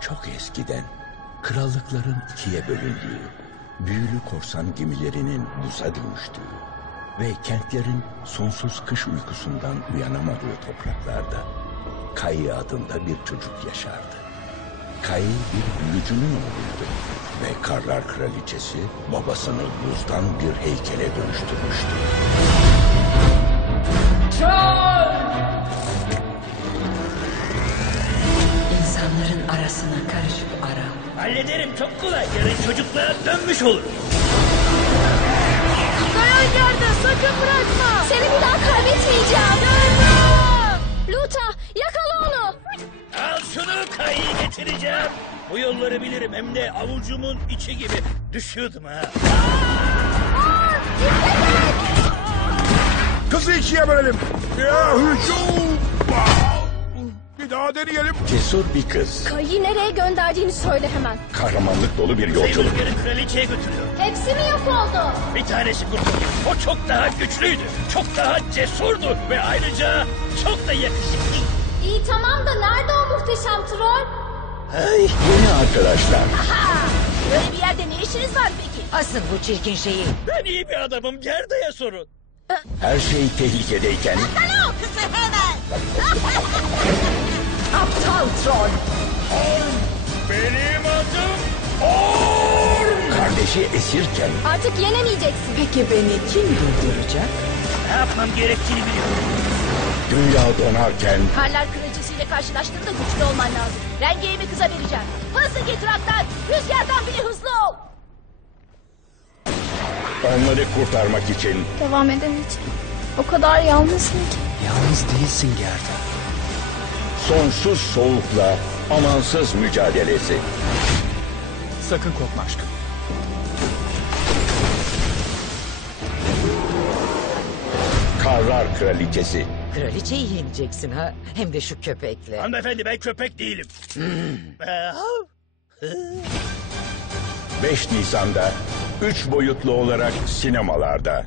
Çok eskiden krallıkların ikiye bölündüğü, büyülü korsan gemilerinin buza dönüştüğü ve kentlerin sonsuz kış uykusundan uyanamadığı topraklarda Kayı adında bir çocuk yaşardı. Kayı bir büyücünün oğluydu ve Karlar Kraliçesi babasını buzdan bir heykele dönüştürmüştü. İnsanların arasına karışıp ara. Hallederim çok kolay. Yarın çocuklara dönmüş olur. Dayan yerde sakın bırakma. Seni bir daha kaybetmeyeceğim. Luta yakala onu. Al şunu kayı getireceğim. Bu yolları bilirim hem de avucumun içi gibi. Düşüyordum ha. Kızı ikiye bölelim. Ya hücum. Bir daha deneyelim. Cesur bir kız, Kayı nereye gönderdiğini söyle hemen. kahramanlık dolu bir yolculuk. Sayılı kraliçeye götürüyor. Hepsi mi yok oldu? Bir tanesi kurtuldu. O çok daha güçlüydü. Çok daha cesurdu. Ve ayrıca çok da yakışıklı. İyi tamam da nerede o muhteşem troll? Ay. Yeni arkadaşlar, Böyle bir yerde ne işiniz var peki? Asın bu çirkin şeyi. Ben iyi bir adamım. Gerda'ya sorun. her şey tehlikedeyken Sana o kızı hemen. Aptal troll. Benim adım kardeşi esirken Artık yenemeyeceksin. Peki beni kim durduracak? Ne yapmam gerektiğini biliyorum. dünya donarken Karlar kraliçesiyle karşılaştığında güçlü olman lazım. Rengeyi kıza vereceğim. Hızlı git Raktar. Rüzgardan bile hızlı ol. onları kurtarmak için Devam edemeyeceğim. O kadar yalnızım ki. Yalnız değilsin Gerda. Sonsuz soğukla amansız mücadelesi. Sakın korkma aşkım. Karlar Kraliçesi. Kraliçeyi yeneceksin ha. Hem de şu köpekle. Hanımefendi ben köpek değilim. Ee, 5 Nisan'da 3 boyutlu olarak sinemalarda.